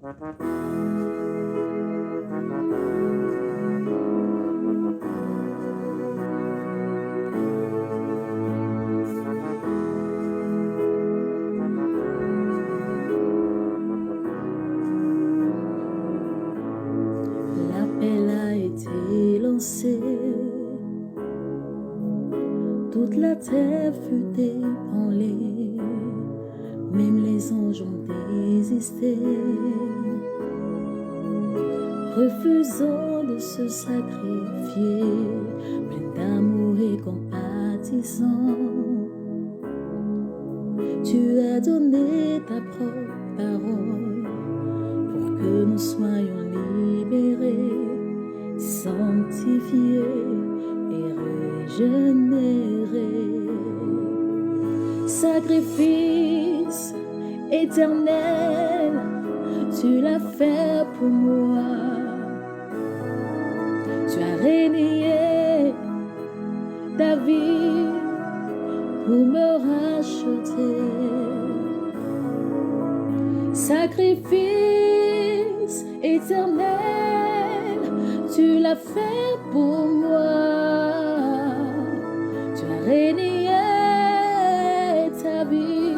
L'appel a été lancé, toute la terre fut ébranlée, même les anges ont désisté, refusant de se sacrifier, plein d'amour et compatissant. Tu as donné ta propre parole pour que nous soyons libérés, sanctifiés et régénérés. Sacrifice éternel, tu l'as fait pour moi. Tu as régné ta vie pour me racheter. Sacrifice éternel, tu l'as fait pour moi. Tu as régné ta vie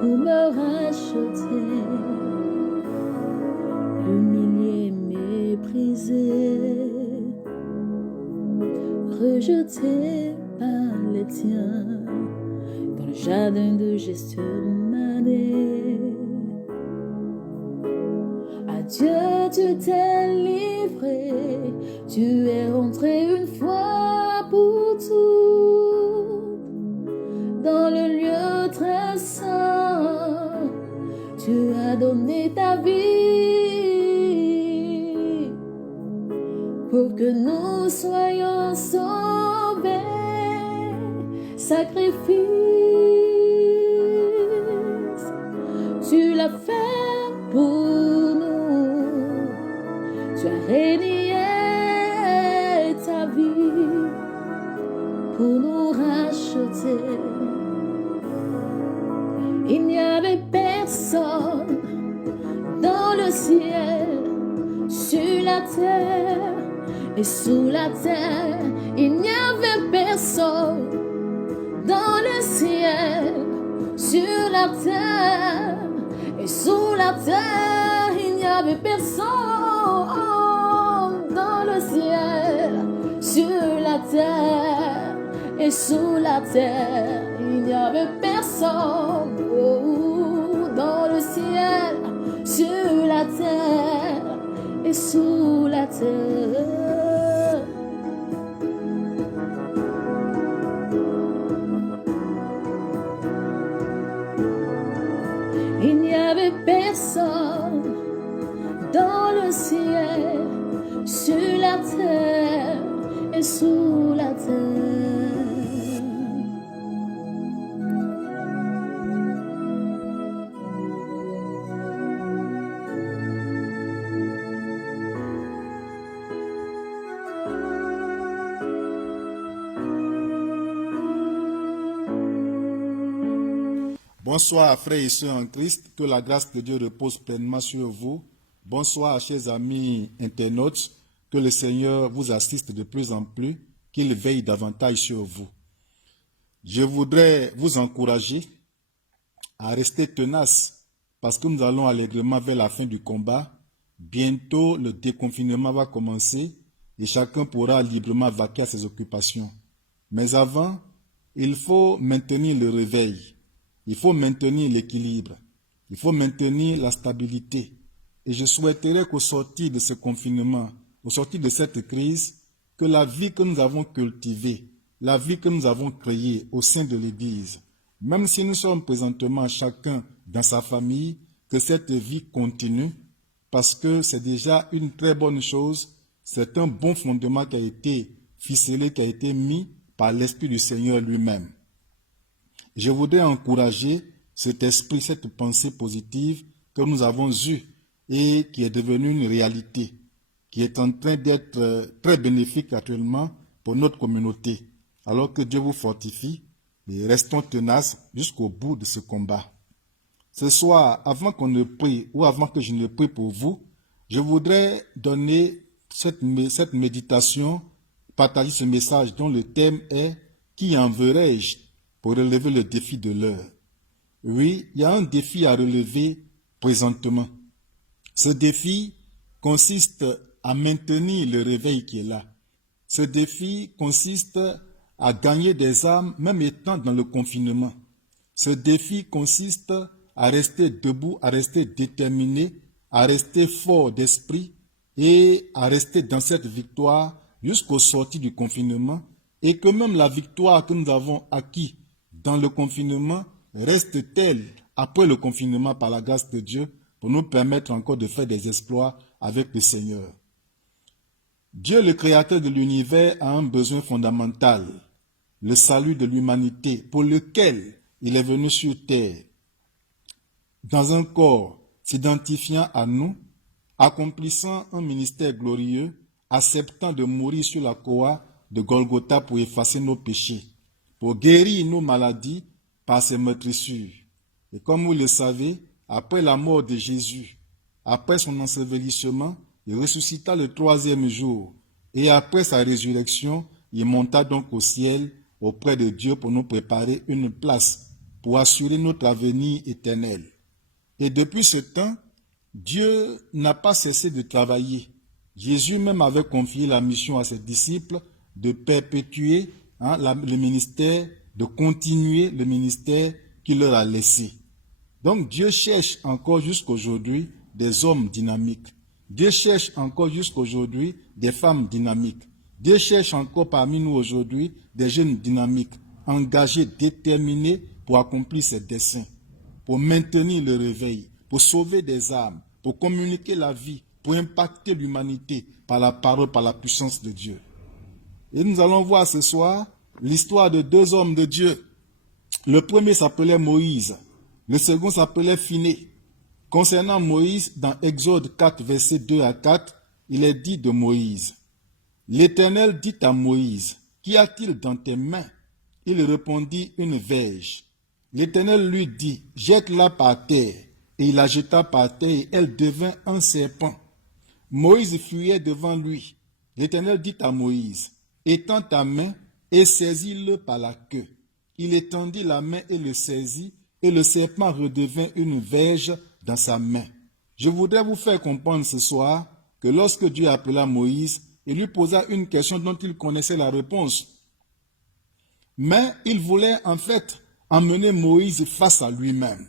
pour me racheter. Humilié, méprisé, rejeté par les tiens, dans le jardin de Gethsemane. Adieu, tu t'es livré, tu es rentré une fois pour toutes dans le lieu très saint. Tu as donné ta vie pour que nous soyons sauvés. Sacrifice, tu l'as fait pour nous. Tu as régné ta vie pour nous racheter. Il n'y avait personne dans le ciel, sur la terre et sous la terre. Il n'y avait personne dans le ciel, sur la terre et sous la terre. Il n'y avait personne dans le ciel, sur la terre et sous la terre. Il n'y avait personne dans le ciel, sur la terre et sous la terre. Il n'y avait personne dans le ciel, sur la terre et sous la terre. Bonsoir frères et sœurs en Christ, que la grâce de Dieu repose pleinement sur vous. Bonsoir chers amis internautes, que le Seigneur vous assiste de plus en plus, qu'il veille davantage sur vous. Je voudrais vous encourager à rester tenaces parce que nous allons allègrement vers la fin du combat. Bientôt le déconfinement va commencer et chacun pourra librement vaquer à ses occupations. Mais avant, il faut maintenir le réveil. Il faut maintenir l'équilibre, il faut maintenir la stabilité. Et je souhaiterais qu'au sortir de ce confinement, au sortir de cette crise, que la vie que nous avons cultivée, la vie que nous avons créée au sein de l'Église, même si nous sommes présentement chacun dans sa famille, que cette vie continue, parce que c'est déjà une très bonne chose, c'est un bon fondement qui a été ficelé, qui a été mis par l'Esprit du Seigneur lui-même. Je voudrais encourager cet esprit, cette pensée positive que nous avons eue et qui est devenue une réalité, qui est en train d'être très bénéfique actuellement pour notre communauté. Alors que Dieu vous fortifie et restons tenaces jusqu'au bout de ce combat. ce soir, avant qu'on ne prie ou avant que je ne prie pour vous, je voudrais donner cette méditation, partager ce message dont le thème est « Qui enverrai-je pour relever le défi de l'heure ?» Oui, il y a un défi à relever présentement. Ce défi consiste à maintenir le réveil qui est là. Ce défi consiste à gagner des âmes même étant dans le confinement. Ce défi consiste à rester debout, à rester déterminé, à rester fort d'esprit et à rester dans cette victoire jusqu'au sortie du confinement et que même la victoire que nous avons acquise dans le confinement reste telle après le confinement par la grâce de Dieu pour nous permettre encore de faire des exploits avec le Seigneur. Dieu, le créateur de l'univers, a un besoin fondamental, le salut de l'humanité pour lequel il est venu sur terre, dans un corps s'identifiant à nous, accomplissant un ministère glorieux, acceptant de mourir sur la croix de Golgotha pour effacer nos péchés, pour guérir nos maladies par ses meurtrissures. Et comme vous le savez, après la mort de Jésus, après son ensevelissement, il ressuscita le 3e jour. Et après sa résurrection, il monta donc au ciel auprès de Dieu pour nous préparer une place, pour assurer notre avenir éternel. Et depuis ce temps, Dieu n'a pas cessé de travailler. Jésus même avait confié la mission à ses disciples de perpétuer le ministère, de continuer le ministère qu'il leur a laissé. Donc Dieu cherche encore jusqu'aujourd'hui des hommes dynamiques. Dieu cherche encore jusqu'aujourd'hui des femmes dynamiques. Dieu cherche encore parmi nous aujourd'hui des jeunes dynamiques, engagés, déterminés pour accomplir ses desseins, pour maintenir le réveil, pour sauver des âmes, pour communiquer la vie, pour impacter l'humanité par la parole, par la puissance de Dieu. Et nous allons voir ce soir l'histoire de 2 hommes de Dieu. Le premier s'appelait Moïse, le second s'appelait Phiné. Concernant Moïse, dans Exode 4, versets 2 à 4, il est dit de Moïse, « L'Éternel dit à Moïse, qu'y a-t-il dans tes mains ?» Il répondit, « Une verge. » L'Éternel lui dit, « Jette-la par terre. » Et il la jeta par terre et elle devint un serpent. Moïse fuyait devant lui. L'Éternel dit à Moïse, « Étends ta main et saisis-le par la queue. » Il étendit la main et le saisit, et le serpent redevint une verge dans sa main. Je voudrais vous faire comprendre ce soir que lorsque Dieu appela Moïse, il lui posa une question dont il connaissait la réponse. Mais il voulait en fait emmener Moïse face à lui-même.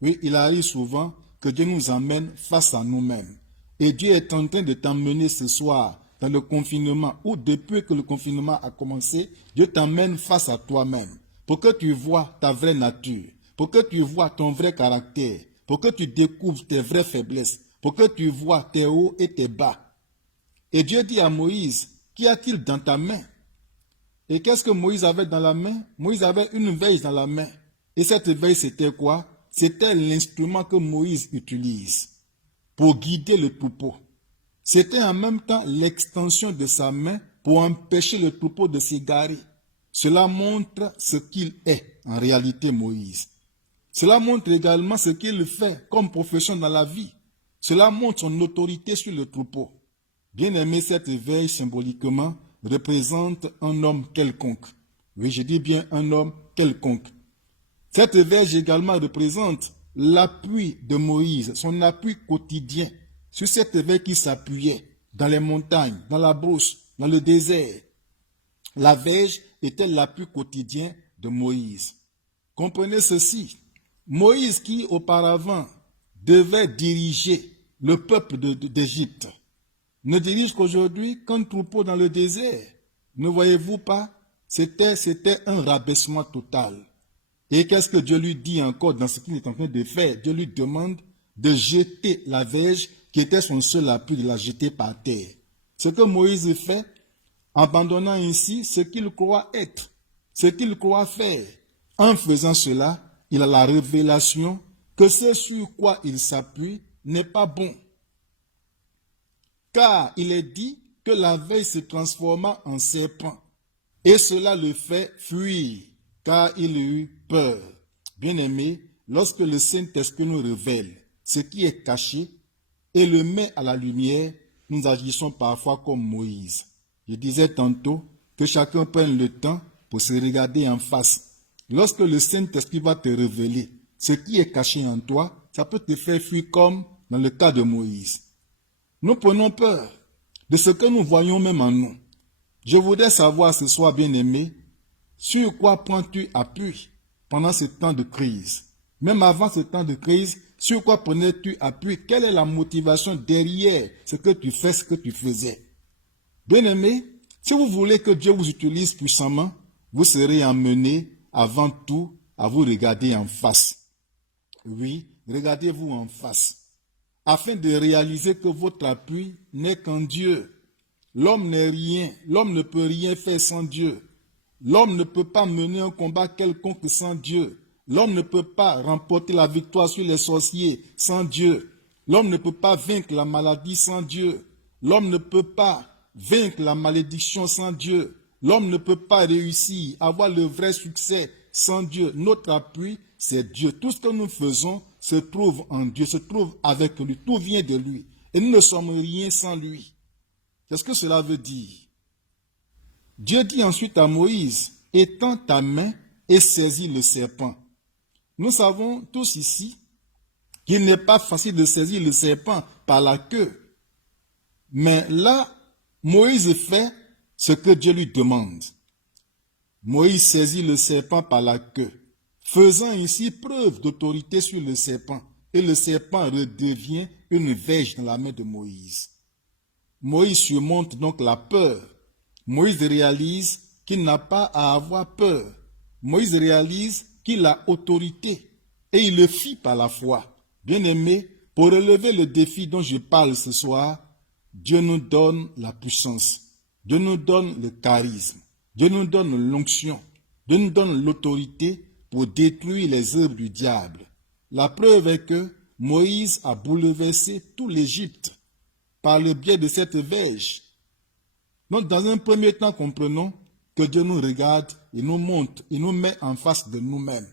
Oui, il arrive souvent que Dieu nous emmène face à nous-mêmes. Et Dieu est en train de t'emmener ce soir dans le confinement, ou depuis que le confinement a commencé, Dieu t'emmène face à toi-même pour que tu vois ta vraie nature, pour que tu vois ton vrai caractère, pour que tu découvres tes vraies faiblesses, pour que tu vois tes hauts et tes bas. Et Dieu dit à Moïse, qu'y a-t-il dans ta main? Et qu'est-ce que Moïse avait dans la main? Moïse avait une verge dans la main. Et cette verge, c'était quoi? C'était l'instrument que Moïse utilise pour guider le troupeau. C'était en même temps l'extension de sa main pour empêcher le troupeau de s'égarer. Cela montre ce qu'il est en réalité, Moïse. Cela montre également ce qu'il fait comme profession dans la vie. Cela montre son autorité sur le troupeau. Bien aimé, cette verge symboliquement représente un homme quelconque. Oui, je dis bien un homme quelconque. Cette verge également représente l'appui de Moïse, son appui quotidien. Sur cette verge qui s'appuyait dans les montagnes, dans la brousse, dans le désert. La verge était l'appui quotidien de Moïse. Comprenez ceci. Moïse qui auparavant devait diriger le peuple d'Égypte ne dirige qu'aujourd'hui qu'un troupeau dans le désert. Ne voyez-vous pas? C'était un rabaissement total. Et qu'est-ce que Dieu lui dit encore dans ce qu'il est en train de faire? Dieu lui demande de jeter la verge qui était son seul appui, de la jeter par terre. Ce que Moïse fait, abandonnant ainsi ce qu'il croit être, ce qu'il croit faire. En faisant cela, il a la révélation que ce sur quoi il s'appuie n'est pas bon. Car il est dit que la verge se transforma en serpent. Et cela le fait fuir, car il eut peur. Bien-aimé, lorsque le Saint-Esprit nous révèle ce qui est caché et le met à la lumière, nous agissons parfois comme Moïse. Je disais tantôt que chacun prenne le temps pour se regarder en face. Lorsque le Saint-Esprit va te révéler ce qui est caché en toi, ça peut te faire fuir comme dans le cas de Moïse. Nous prenons peur de ce que nous voyons même en nous. Je voudrais savoir ce soir, bien-aimé, sur quoi prends-tu appui pendant ce temps de crise? Même avant ce temps de crise, sur quoi prenais-tu appui? Quelle est la motivation derrière ce que tu fais, ce que tu faisais? Bien-aimé, si vous voulez que Dieu vous utilise puissamment, vous serez amené avant tout à vous regarder en face. Oui, regardez-vous en face, afin de réaliser que votre appui n'est qu'en Dieu. L'homme n'est rien, l'homme ne peut rien faire sans Dieu. L'homme ne peut pas mener un combat quelconque sans Dieu. L'homme ne peut pas remporter la victoire sur les sorciers sans Dieu. L'homme ne peut pas vaincre la maladie sans Dieu. L'homme ne peut pas vaincre la malédiction sans Dieu. L'homme ne peut pas réussir, avoir le vrai succès sans Dieu. Notre appui, c'est Dieu. Tout ce que nous faisons se trouve en Dieu, se trouve avec lui. Tout vient de lui. Et nous ne sommes rien sans lui. Qu'est-ce que cela veut dire? Dieu dit ensuite à Moïse, « Étends ta main et saisis le serpent. » Nous savons tous ici qu'il n'est pas facile de saisir le serpent par la queue. Mais là, Moïse fait ce que Dieu lui demande. Moïse saisit le serpent par la queue, faisant ainsi preuve d'autorité sur le serpent, et le serpent redevient une verge dans la main de Moïse. Moïse surmonte donc la peur. Moïse réalise qu'il n'a pas à avoir peur. Moïse réalise qu'il a autorité et il le fit par la foi. Bien-aimé, pour relever le défi dont je parle ce soir, Dieu nous donne la puissance, Dieu nous donne le charisme, Dieu nous donne l'onction, Dieu nous donne l'autorité pour détruire les œuvres du diable. La preuve est que Moïse a bouleversé tout l'Égypte par le biais de cette verge. Donc, dans un premier temps, comprenons que Dieu nous regarde et nous montre et nous met en face de nous-mêmes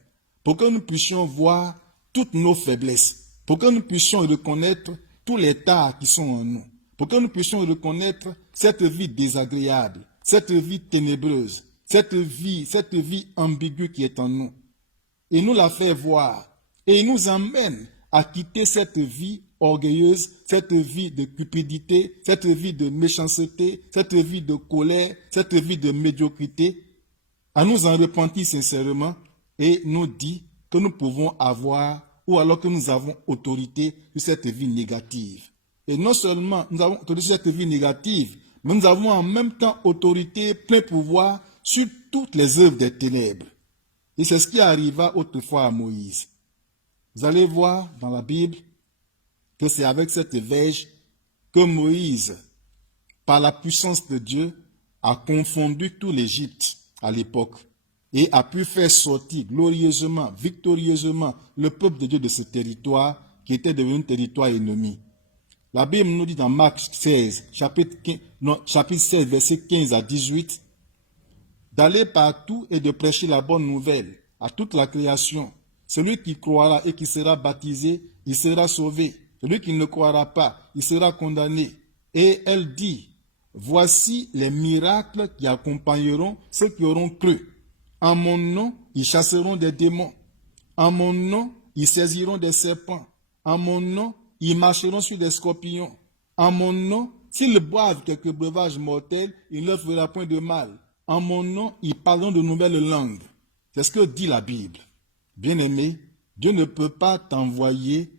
pour que nous puissions voir toutes nos faiblesses, pour que nous puissions reconnaître tous les tares qui sont en nous, pour que nous puissions reconnaître cette vie désagréable, cette vie ténébreuse, cette vie ambiguë qui est en nous. Et nous la fait voir et il nous emmène à quitter cette vie orgueilleuse, cette vie de cupidité, cette vie de méchanceté, cette vie de colère, cette vie de médiocrité, à nous en repentir sincèrement et nous dit que nous pouvons avoir, ou alors que nous avons autorité sur cette vie négative. Et non seulement nous avons autorité sur cette vie négative, mais nous avons en même temps autorité, plein pouvoir sur toutes les œuvres des ténèbres. Et c'est ce qui arriva autrefois à Moïse. Vous allez voir dans la Bible que c'est avec cette verge que Moïse, par la puissance de Dieu, a confondu tout l'Égypte à l'époque et a pu faire sortir glorieusement, victorieusement le peuple de Dieu de ce territoire qui était devenu un territoire ennemi. La Bible nous dit dans Marc 16, chapitre 16, verset 15 à 18, d'aller partout et de prêcher la bonne nouvelle à toute la création. Celui qui croira et qui sera baptisé, il sera sauvé. Celui qui ne croira pas, il sera condamné. Et elle dit, voici les miracles qui accompagneront ceux qui auront cru. En mon nom, ils chasseront des démons. En mon nom, ils saisiront des serpents. En mon nom, ils marcheront sur des scorpions. En mon nom, s'ils boivent quelques breuvages mortels, il ne leur fera point de mal. En mon nom, ils parleront de nouvelles langues. C'est ce que dit la Bible. Bien-aimé, Dieu ne peut pas t'envoyer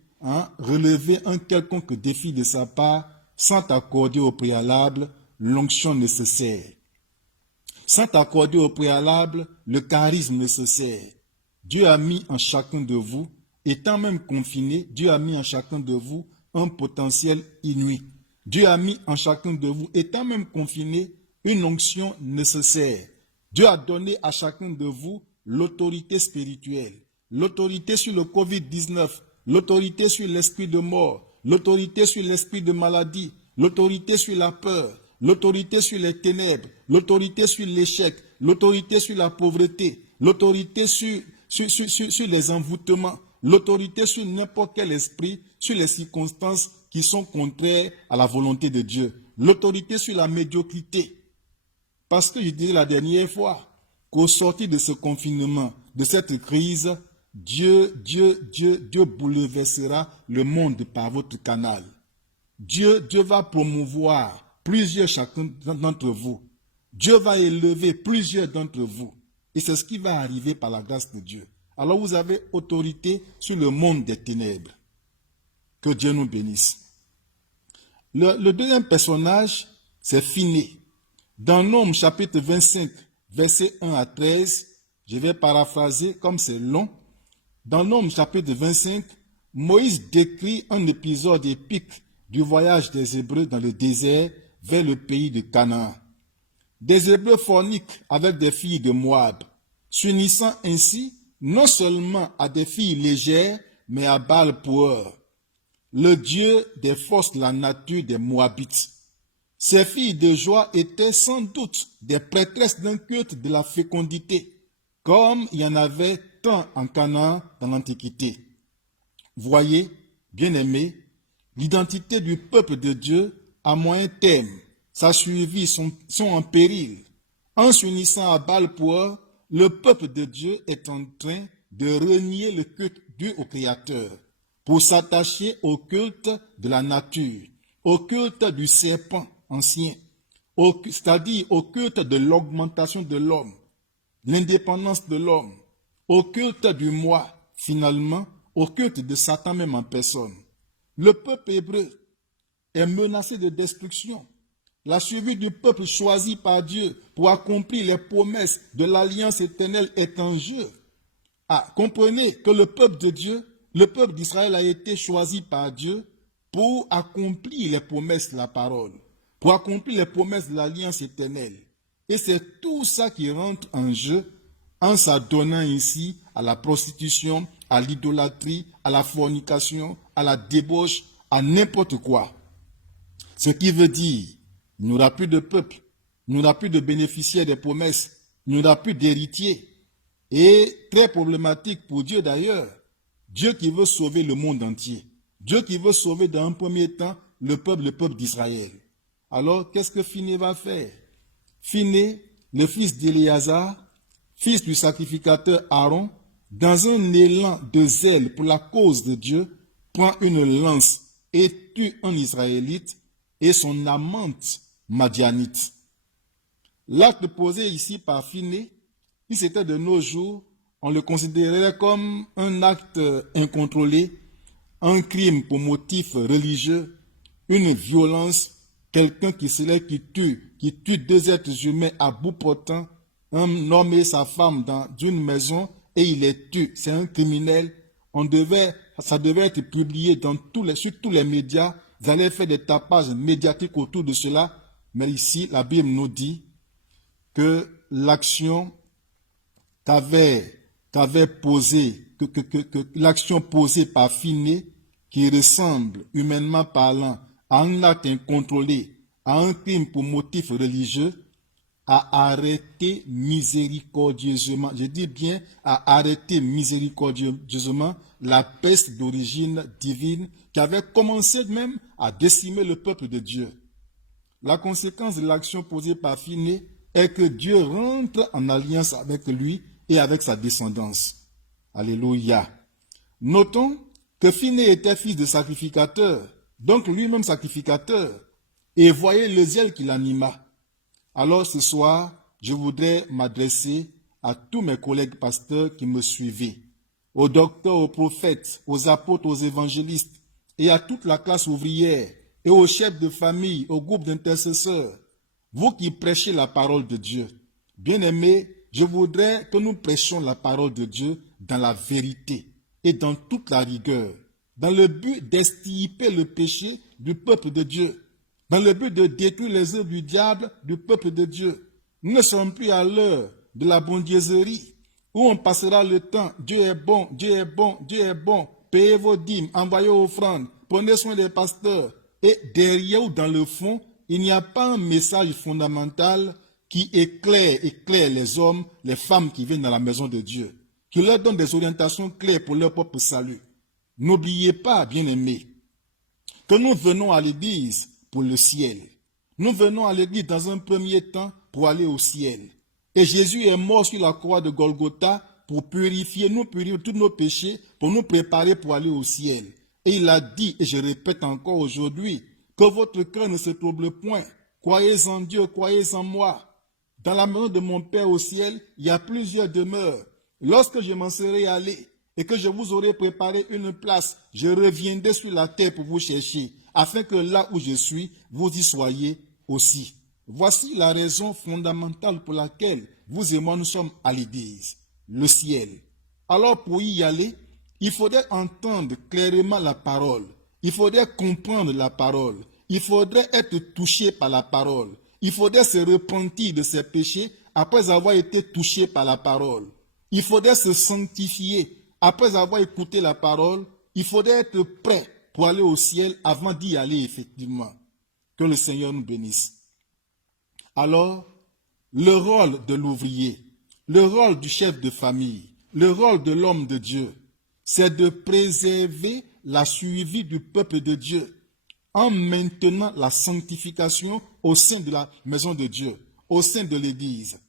relever un quelconque défi de sa part sans t'accorder au préalable l'onction nécessaire, sans t'accorder au préalable le charisme nécessaire. Dieu a mis en chacun de vous, étant même confiné, Dieu a mis en chacun de vous un potentiel inouï. Dieu a mis en chacun de vous, étant même confiné, une onction nécessaire. Dieu a donné à chacun de vous l'autorité spirituelle, l'autorité sur le Covid-19, l'autorité sur l'esprit de mort, l'autorité sur l'esprit de maladie, l'autorité sur la peur, l'autorité sur les ténèbres, l'autorité sur l'échec, l'autorité sur la pauvreté, l'autorité sur les envoûtements, l'autorité sur n'importe quel esprit, sur les circonstances qui sont contraires à la volonté de Dieu, l'autorité sur la médiocrité. Parce que je disais la dernière fois qu'au sortir de ce confinement, de cette crise, Dieu bouleversera le monde par votre canal. Dieu va promouvoir plusieurs chacun d'entre vous. Dieu va élever plusieurs d'entre vous. Et c'est ce qui va arriver par la grâce de Dieu. Alors vous avez autorité sur le monde des ténèbres. Que Dieu nous bénisse. Le deuxième personnage, c'est Phiné. Dans Nombres chapitre 25, versets 1 à 13, je vais paraphraser comme c'est long. Dans Nombres chapitre 25, Moïse décrit un épisode épique du voyage des Hébreux dans le désert vers le pays de Canaan. Des Hébreux forniquent avec des filles de Moab, s'unissant ainsi non seulement à des filles légères, mais à Baal-Peor, le dieu des forces de la nature des Moabites. Ces filles de joie étaient sans doute des prêtresses d'un culte de la fécondité, comme il y en avait tant en Canaan dans l'Antiquité. Voyez, bien-aimés, l'identité du peuple de Dieu à moyen terme, sa survie sont en péril. En s'unissant à Baal-Peor, le peuple de Dieu est en train de renier le culte dû au Créateur pour s'attacher au culte de la nature, au culte du serpent ancien, c'est-à-dire au culte de l'augmentation de l'homme, l'indépendance de l'homme, au culte du moi, finalement, au culte de Satan même en personne. Le peuple hébreu est menacé de destruction. La survie du peuple choisi par Dieu pour accomplir les promesses de l'alliance éternelle est en jeu. Comprenez que le peuple de Dieu, le peuple d'Israël a été choisi par Dieu pour accomplir les promesses de la parole, pour accomplir les promesses de l'alliance éternelle. Et c'est tout ça qui rentre en jeu en s'adonnant ici à la prostitution, à l'idolâtrie, à la fornication, à la débauche, à n'importe quoi. Ce qui veut dire, il n'y aura plus de peuple, il n'y aura plus de bénéficiaires des promesses, il n'y aura plus d'héritiers. Et très problématique pour Dieu d'ailleurs, Dieu qui veut sauver le monde entier, Dieu qui veut sauver dans un premier temps le peuple d'Israël. Alors, qu'est-ce que Phiné va faire? Phiné, le fils d'Éléazar, fils du sacrificateur Aaron, dans un élan de zèle pour la cause de Dieu, prend une lance et tue un Israélite et son amante madianite. L'acte posé ici par Phiné, si c'était de nos jours, on le considérerait comme un acte incontrôlé, un crime pour motif religieux, une violence, quelqu'un qui tue deux êtres humains à bout portant, un homme et sa femme dans une maison et il les tue. C'est un criminel. Ça devait être publié sur tous les médias. Ils allaient faire des tapages médiatiques autour de cela. Mais ici, la Bible nous dit que l'action l'action posée par Phiné, qui ressemble, humainement parlant, à un acte incontrôlé, à un crime pour motif religieux, a arrêté miséricordieusement, je dis bien, a arrêté miséricordieusement la peste d'origine divine qui avait commencé même à décimer le peuple de Dieu. La conséquence de l'action posée par Phiné est que Dieu rentre en alliance avec lui et avec sa descendance. Alléluia. Notons que Phiné était fils de sacrificateur, donc lui-même sacrificateur, et voyez le zèle qui l'anima. Alors ce soir, je voudrais m'adresser à tous mes collègues pasteurs qui me suivaient, aux docteurs, aux prophètes, aux apôtres, aux évangélistes, et à toute la classe ouvrière, et aux chefs de famille, aux groupes d'intercesseurs, vous qui prêchez la parole de Dieu. Bien-aimés, je voudrais que nous prêchions la parole de Dieu dans la vérité et dans toute la rigueur, dans le but d'extirper le péché du peuple de Dieu, dans le but de détruire les œuvres du diable du peuple de Dieu. Nous ne sommes plus à l'heure de la bondiaiserie, où on passera le temps, Dieu est bon, Dieu est bon, Dieu est bon, payez vos dîmes, envoyez vos offrandes, prenez soin des pasteurs. Et derrière ou dans le fond, il n'y a pas un message fondamental qui éclaire les hommes, les femmes qui viennent dans la maison de Dieu, qui leur donne des orientations claires pour leur propre salut. N'oubliez pas, bien-aimés, que nous venons à l'église pour le ciel. Nous venons à l'église dans un premier temps pour aller au ciel. Et Jésus est mort sur la croix de Golgotha pour purifier tous nos péchés, pour nous préparer pour aller au ciel. Et il a dit, et je répète encore aujourd'hui, que votre cœur ne se trouble point. Croyez en Dieu, croyez en moi. Dans la maison de mon Père au ciel, il y a plusieurs demeures. Lorsque je m'en serai allé et que je vous aurai préparé une place, je reviendrai sur la terre pour vous chercher, afin que là où je suis, vous y soyez aussi. Voici la raison fondamentale pour laquelle vous et moi nous sommes à l'église, le ciel. Alors pour y aller, il faudrait entendre clairement la parole. Il faudrait comprendre la parole. Il faudrait être touché par la parole. Il faudrait se repentir de ses péchés après avoir été touché par la parole. Il faudrait se sanctifier après avoir écouté la parole. Il faudrait être prêt pour aller au ciel avant d'y aller effectivement. Que le Seigneur nous bénisse. Alors, le rôle de l'ouvrier, le rôle du chef de famille, le rôle de l'homme de Dieu, c'est de préserver la survie du peuple de Dieu en maintenant la sanctification au sein de la maison de Dieu, au sein de l'Église.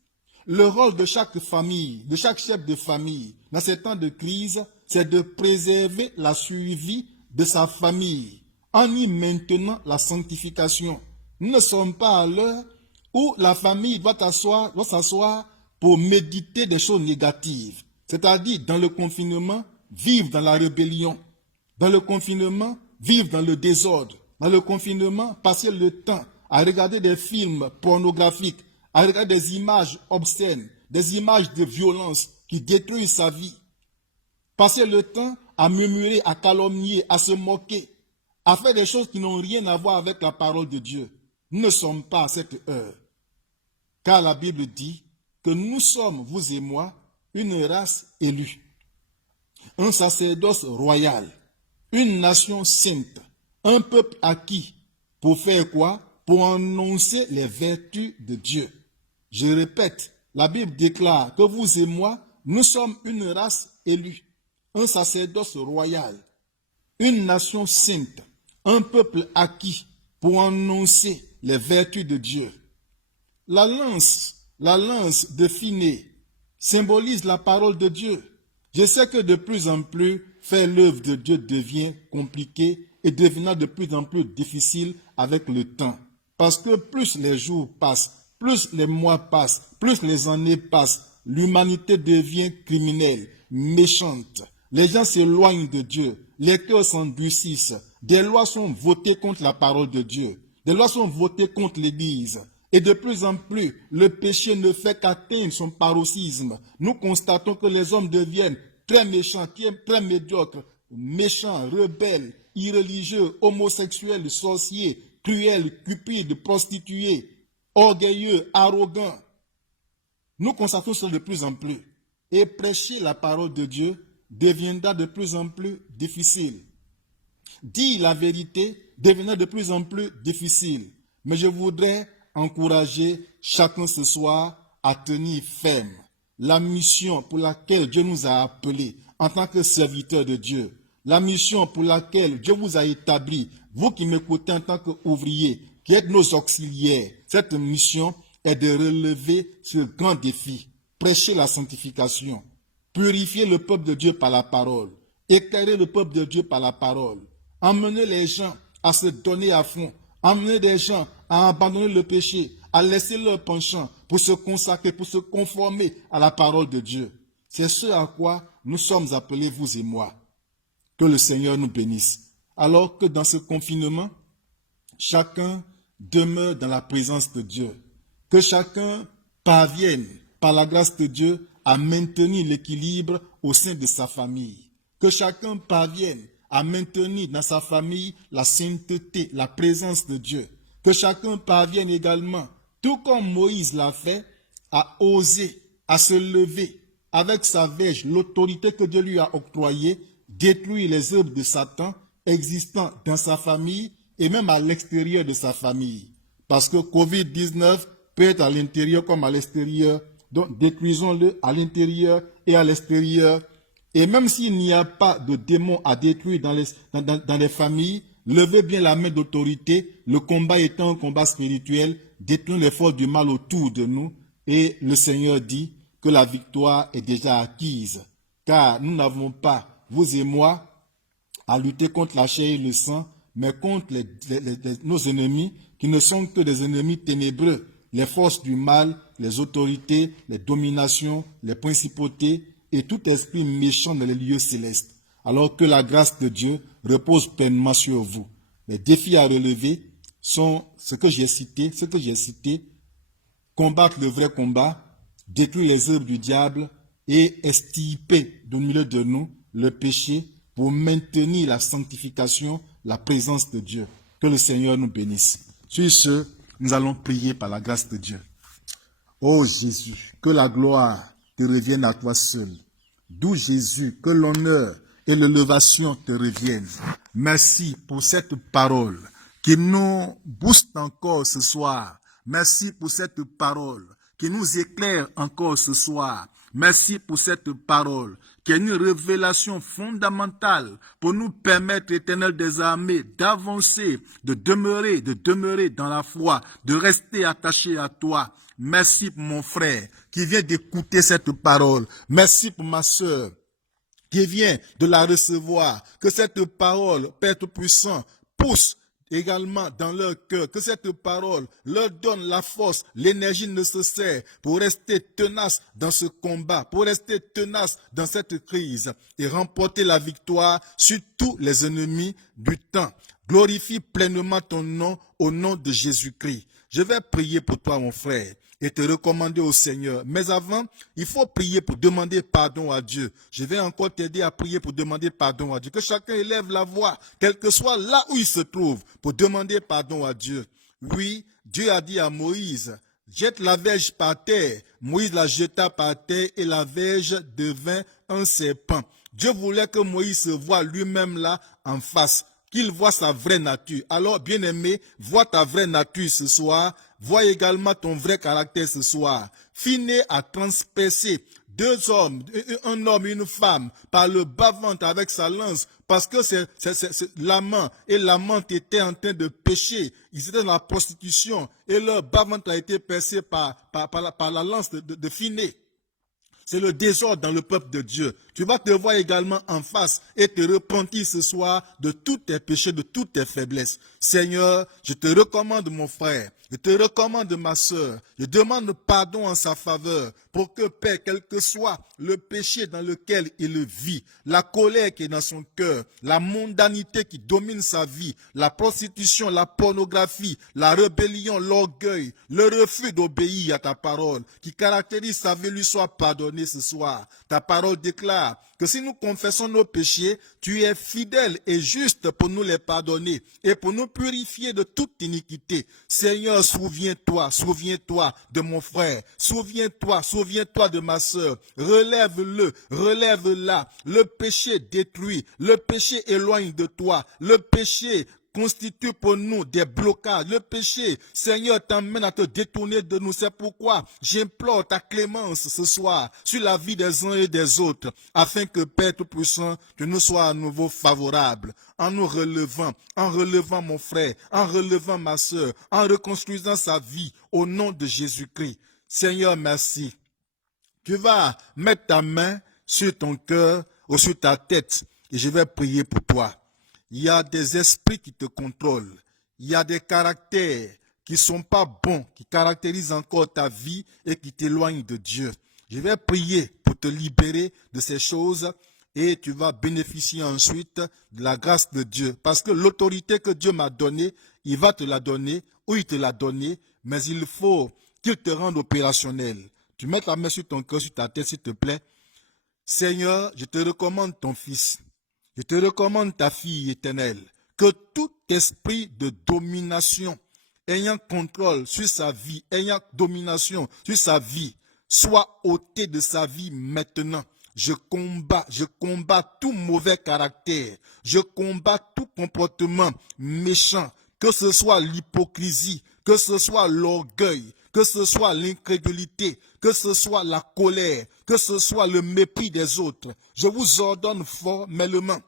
Le rôle de chaque famille, de chaque chef de famille, dans ces temps de crise, c'est de préserver la survie de sa famille en y maintenant la sanctification. Nous ne sommes pas à l'heure où la famille doit s'asseoir pour méditer des choses négatives. C'est-à-dire, dans le confinement, vivre dans la rébellion. Dans le confinement, vivre dans le désordre. Dans le confinement, passer le temps à regarder des films pornographiques, à regarder des images obscènes, des images de violence qui détruisent sa vie. Passer le temps à murmurer, à calomnier, à se moquer, à faire des choses qui n'ont rien à voir avec la parole de Dieu. Nous ne sommes pas à cette heure. Car la Bible dit que nous sommes, vous et moi, une race élue, un sacerdoce royal, une nation sainte, un peuple acquis. Pour faire quoi? Pour annoncer les vertus de Dieu. Je répète, la Bible déclare que vous et moi, nous sommes une race élue, un sacerdoce royal, une nation sainte, un peuple acquis pour annoncer les vertus de Dieu. La lance de Finet symbolise la parole de Dieu. Je sais que de plus en plus, faire l'œuvre de Dieu devient compliqué et devenant de plus en plus difficile avec le temps. Parce que plus les jours passent, plus les mois passent, plus les années passent, l'humanité devient criminelle, méchante. Les gens s'éloignent de Dieu, les cœurs s'endurcissent, des lois sont votées contre la parole de Dieu, des lois sont votées contre l'Église. Et de plus en plus, le péché ne fait qu'atteindre son paroxysme. Nous constatons que les hommes deviennent très méchants, très médiocres, méchants, rebelles, irreligieux, homosexuels, sorciers, cruels, cupides, prostituées, orgueilleux, arrogants. Nous constatons cela de plus en plus. Et prêcher la parole de Dieu deviendra de plus en plus difficile. Dire la vérité deviendra de plus en plus difficile. Mais je voudrais encourager chacun ce soir à tenir ferme la mission pour laquelle Dieu nous a appelés en tant que serviteurs de Dieu, la mission pour laquelle Dieu vous a établis, vous qui m'écoutez en tant qu'ouvriers, qui êtes nos auxiliaires. Cette mission est de relever ce grand défi, prêcher la sanctification, purifier le peuple de Dieu par la parole, éclairer le peuple de Dieu par la parole, emmener les gens à se donner à fond, emmener des gens à abandonner le péché, à laisser leur penchant pour se consacrer, pour se conformer à la parole de Dieu. C'est ce à quoi nous sommes appelés, vous et moi. Que le Seigneur nous bénisse. Alors que dans ce confinement, chacun demeure dans la présence de Dieu. Que chacun parvienne, par la grâce de Dieu, à maintenir l'équilibre au sein de sa famille. Que chacun parvienne à maintenir dans sa famille la sainteté, la présence de Dieu. Que chacun parvienne également, tout comme Moïse l'a fait, à oser, à se lever avec sa verge, l'autorité que Dieu lui a octroyée, détruire les œuvres de Satan existant dans sa famille et même à l'extérieur de sa famille. Parce que Covid-19 peut être à l'intérieur comme à l'extérieur Donc détruisons-le à l'intérieur et à l'extérieur. Et même s'il n'y a pas de démons à détruire dans les familles, levez bien la main d'autorité. Le combat étant un combat spirituel, détruisons les forces du mal autour de nous. Et le Seigneur dit que la victoire est déjà acquise. Car nous n'avons pas, vous et moi, à lutter contre la chair et le sang, mais contre nos ennemis qui ne sont que des ennemis ténébreux, les forces du mal, les autorités, les dominations, les principautés et tout esprit méchant dans les lieux célestes. Alors que la grâce de Dieu repose pleinement sur vous. Les défis à relever sont ce que j'ai cité, combattre le vrai combat, détruire les œuvres du diable et extirper du milieu de nous le péché pour maintenir la sanctification, la présence de Dieu. Que le Seigneur nous bénisse. Sur ce, nous allons prier par la grâce de Dieu. Ô Jésus, que la gloire te revienne à toi seul. D'où Jésus, que l'honneur et l'élévation te reviennent. Merci pour cette parole qui nous booste encore ce soir. Merci pour cette parole qui nous éclaire encore ce soir. Merci pour cette parole qui est une révélation fondamentale pour nous permettre, Éternel des armées, d'avancer, de demeurer dans la foi, de rester attaché à toi. Merci pour mon frère qui vient d'écouter cette parole. Merci pour ma sœur qui vient de la recevoir. Que cette parole, Père Tout-Puissant, pousse également dans leur cœur, que cette parole leur donne la force, l'énergie nécessaire pour rester tenace dans ce combat, pour rester tenace dans cette crise et remporter la victoire sur tous les ennemis du temps. Glorifie pleinement ton nom au nom de Jésus-Christ. Je vais prier pour toi, mon frère, et te recommander au Seigneur. Mais avant, il faut prier pour demander pardon à Dieu. Je vais encore t'aider à prier pour demander pardon à Dieu. Que chacun élève la voix, quel que soit là où il se trouve, pour demander pardon à Dieu. Oui, Dieu a dit à Moïse, jette la verge par terre. Moïse la jeta par terre et la verge devint un serpent. Dieu voulait que Moïse se voie lui-même là en face, qu'il voit sa vraie nature. Alors, bien-aimé, vois ta vraie nature ce soir. Vois également ton vrai caractère ce soir. Finé à transpercer deux hommes, un homme et une femme, par le bas-ventre avec sa lance, parce que c'est l'amant et l'amante étaient en train de pécher. Ils étaient dans la prostitution et leur bas-ventre a été percé par la lance de Finé. C'est le désordre dans le peuple de Dieu. Tu vas te voir également en face et te repentir ce soir de tous tes péchés, de toutes tes faiblesses. Seigneur, je te recommande mon frère, je te recommande ma sœur, je demande pardon en sa faveur pour que, Père, quel que soit le péché dans lequel il vit, la colère qui est dans son cœur, la mondanité qui domine sa vie, la prostitution, la pornographie, la rébellion, l'orgueil, le refus d'obéir à ta parole qui caractérise sa vie lui soit pardonné ce soir. Ta parole déclare que si nous confessons nos péchés, tu es fidèle et juste pour nous les pardonner et pour nous purifier de toute iniquité. Seigneur, souviens-toi de mon frère, souviens-toi de ma sœur, relève-la. Le péché détruit, le péché éloigne de toi, le péché constitue pour nous des blocages. Le péché, Seigneur, t'emmène à te détourner de nous. C'est pourquoi j'implore ta clémence ce soir sur la vie des uns et des autres, afin que, Père Tout-Puissant, tu nous sois à nouveau favorable, en nous relevant, en relevant mon frère, en relevant ma sœur, en reconstruisant sa vie, au nom de Jésus-Christ. Seigneur, merci. Tu vas mettre ta main sur ton cœur ou sur ta tête, et je vais prier pour toi. Il y a des esprits qui te contrôlent. Il y a des caractères qui ne sont pas bons, qui caractérisent encore ta vie et qui t'éloignent de Dieu. Je vais prier pour te libérer de ces choses et tu vas bénéficier ensuite de la grâce de Dieu. Parce que l'autorité que Dieu m'a donnée, il va te la donner ou il te l'a donnée, mais il faut qu'il te rende opérationnel. Tu mets ta main sur ton cœur, sur ta tête, s'il te plaît. Seigneur, je te recommande ton fils. Je te recommande ta fille éternelle, que tout esprit de domination ayant contrôle sur sa vie, ayant domination sur sa vie, soit ôté de sa vie maintenant. Je combats tout mauvais caractère, je combats tout comportement méchant, que ce soit l'hypocrisie, que ce soit l'orgueil, que ce soit l'incrédulité, que ce soit la colère, que ce soit le mépris des autres, je vous ordonne formellement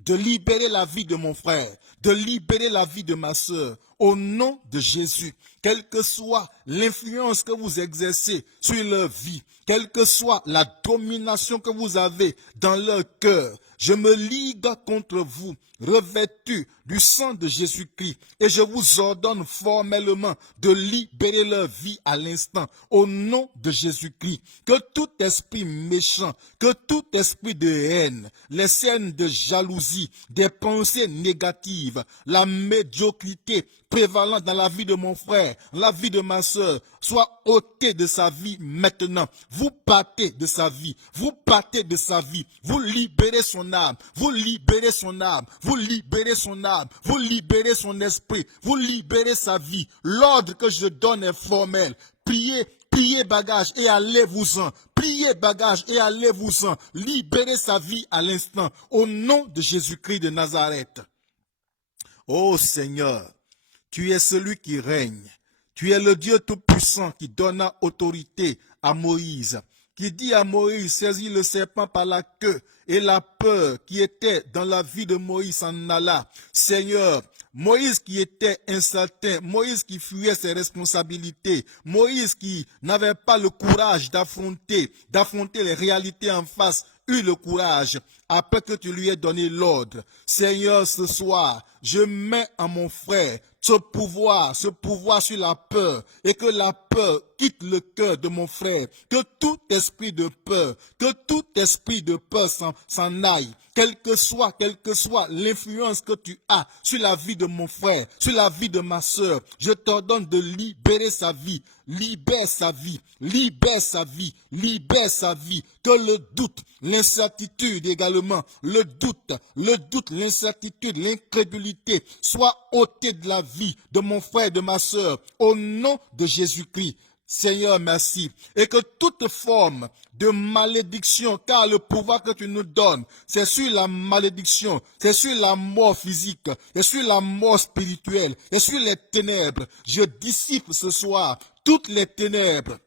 de libérer la vie de mon frère, de libérer la vie de ma sœur, au nom de Jésus. Quelle que soit l'influence que vous exercez sur leur vie, quelle que soit la domination que vous avez dans leur cœur, je me ligue contre vous, revêtus du sang de Jésus-Christ, et je vous ordonne formellement de libérer leur vie à l'instant, au nom de Jésus-Christ. Que tout esprit méchant, que tout esprit de haine, les scènes de jalousie, des pensées négatives, la médiocrité prévalente dans la vie de mon frère, la vie de ma sœur, soit ôté de sa vie maintenant. Vous partez de sa vie, vous partez de sa vie, vous libérez son âme, vous libérez son âme, vous libérez son âme, vous libérez son esprit, vous libérez sa vie. L'ordre que je donne est formel. Priez bagage et allez-vous-en. Priez bagage et allez-vous-en. Libérez sa vie à l'instant, au nom de Jésus-Christ de Nazareth. Ô Seigneur, tu es celui qui règne. Tu es le Dieu Tout-Puissant qui donna autorité à Moïse, qui dit à Moïse, saisis le serpent par la queue, et la peur qui était dans la vie de Moïse s'en alla. Seigneur, Moïse qui était incertain, Moïse qui fuyait ses responsabilités, Moïse qui n'avait pas le courage d'affronter les réalités en face, eut le courage après que tu lui aies donné l'ordre. Seigneur, ce soir, je mets en mon frère ce pouvoir sur la peur, et que la peur quitte le cœur de mon frère, que tout esprit de peur s'en aille, quelle que soit l'influence que tu as sur la vie de mon frère, sur la vie de ma sœur. Je t'ordonne de libérer sa vie, libère sa vie, libère sa vie, libère sa vie, que le doute, l'incertitude également, le doute, l'incertitude, l'incrédulité soit ôté de la vie de mon frère et de ma sœur, au nom de Jésus-Christ. Seigneur, merci. Et que toute forme de malédiction, car le pouvoir que tu nous donnes, c'est sur la malédiction, c'est sur la mort physique, c'est sur la mort spirituelle, c'est sur les ténèbres. Je dissipe ce soir toutes les ténèbres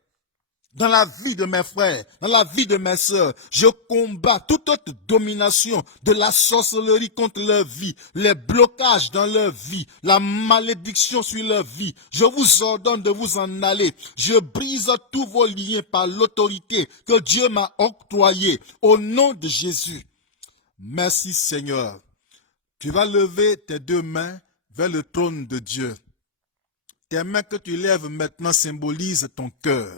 dans la vie de mes frères, dans la vie de mes sœurs. Je combats toute autre domination de la sorcellerie contre leur vie, les blocages dans leur vie, la malédiction sur leur vie. Je vous ordonne de vous en aller. Je brise tous vos liens par l'autorité que Dieu m'a octroyée au nom de Jésus. Merci Seigneur. Tu vas lever tes deux mains vers le trône de Dieu. Tes mains que tu lèves maintenant symbolisent ton cœur.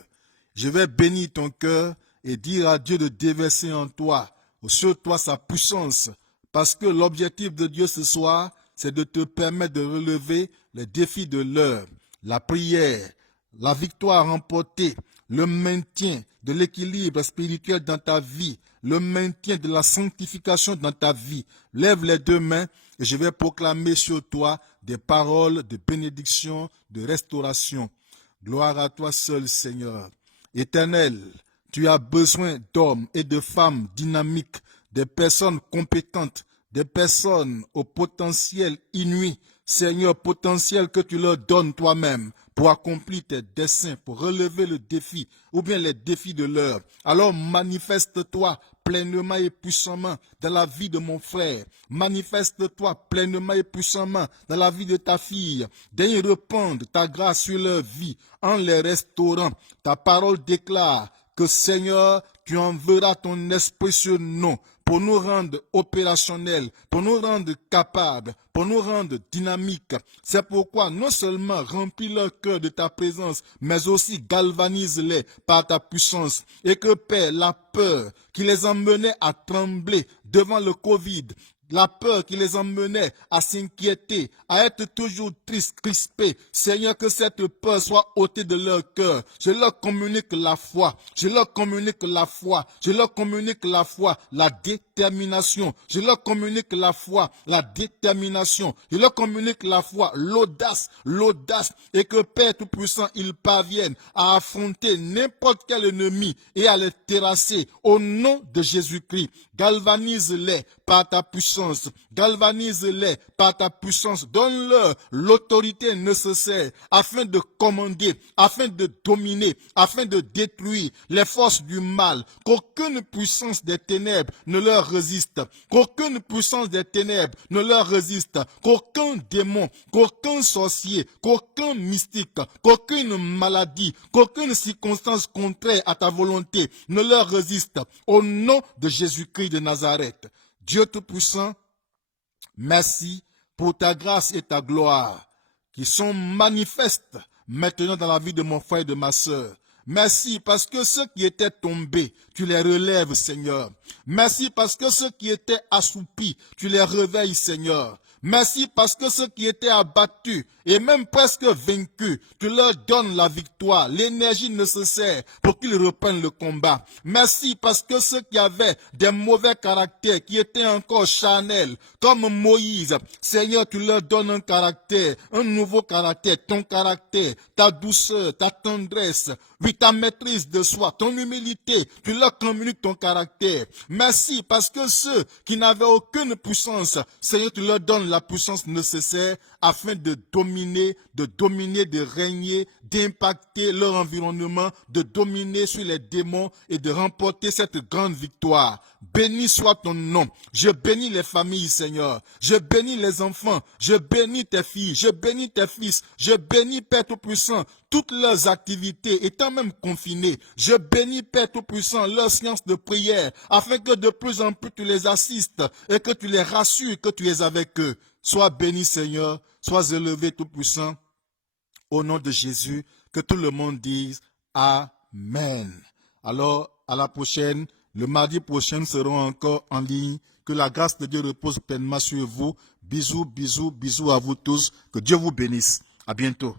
Je vais bénir ton cœur et dire à Dieu de déverser en toi, sur toi sa puissance, parce que l'objectif de Dieu ce soir, c'est de te permettre de relever les défis de l'heure, la prière, la victoire remportée, le maintien de l'équilibre spirituel dans ta vie, le maintien de la sanctification dans ta vie. Lève les deux mains et je vais proclamer sur toi des paroles de bénédiction, de restauration. Gloire à toi seul, Seigneur. Éternel, tu as besoin d'hommes et de femmes dynamiques, des personnes compétentes, des personnes au potentiel inouï. Seigneur, potentiel que tu leur donnes toi-même pour accomplir tes desseins, pour relever le défi ou bien les défis de l'heure. Alors manifeste-toi pleinement et puissamment dans la vie de mon frère. Manifeste-toi pleinement et puissamment dans la vie de ta fille. Daigne répandre ta grâce sur leur vie en les restaurant. Ta parole déclare que Seigneur, tu enverras ton esprit sur nous pour nous rendre opérationnels, pour nous rendre capables, pour nous rendre dynamiques. C'est pourquoi non seulement remplis leur cœur de ta présence, mais aussi galvanise-les par ta puissance. Et que Père, la peur qui les emmenait à trembler devant le Covid, la peur qui les emmenait à s'inquiéter, à être toujours tristes, crispés. Seigneur, que cette peur soit ôtée de leur cœur. Je leur communique la foi. Je leur communique la foi. Je leur communique la foi, la détermination. Je leur communique la foi, la détermination. Je leur communique la foi, l'audace. Et que Père Tout-Puissant, ils parviennent à affronter n'importe quel ennemi et à les terrasser au nom de Jésus-Christ. galvanise-les par ta puissance, galvanise-les par ta puissance, donne-leur l'autorité nécessaire afin de commander, afin de dominer, afin de détruire les forces du mal, qu'aucune puissance des ténèbres ne leur résiste, qu'aucune puissance des ténèbres ne leur résiste, qu'aucun démon, qu'aucun sorcier, qu'aucun mystique, qu'aucune maladie, qu'aucune circonstance contraire à ta volonté ne leur résiste. Au nom de Jésus-Christ de Nazareth, Dieu Tout-Puissant, merci pour ta grâce et ta gloire qui sont manifestes maintenant dans la vie de mon frère et de ma sœur. Merci parce que ceux qui étaient tombés, tu les relèves, Seigneur. Merci parce que ceux qui étaient assoupis, tu les réveilles, Seigneur. Merci parce que ceux qui étaient abattus et même presque vaincus, tu leur donnes la victoire, l'énergie nécessaire pour qu'ils reprennent le combat. Merci parce que ceux qui avaient des mauvais caractères, qui étaient encore charnels, comme Moïse, Seigneur, tu leur donnes un caractère, un nouveau caractère, ton caractère, ta douceur, ta tendresse, oui, ta maîtrise de soi, ton humilité, tu leur communiques ton caractère. Merci parce que ceux qui n'avaient aucune puissance, Seigneur, tu leur donnes la puissance nécessaire afin de dominer, de régner, d'impacter leur environnement, de dominer sur les démons et de remporter cette grande victoire. Béni soit ton nom. Je bénis les familles, Seigneur. Je bénis les enfants. Je bénis tes filles. Je bénis tes fils. Je bénis, Père Tout-Puissant, toutes leurs activités étant même confinées. Je bénis, Père Tout-Puissant, leur séance de prière afin que de plus en plus tu les assistes et que tu les rassures que tu es avec eux. Sois béni, Seigneur. Sois élevé, Tout-Puissant. Au nom de Jésus, que tout le monde dise Amen. Alors, à la prochaine. Le mardi prochain, nous serons encore en ligne. Que la grâce de Dieu repose pleinement sur vous. Bisous, bisous, bisous à vous tous. Que Dieu vous bénisse. À bientôt.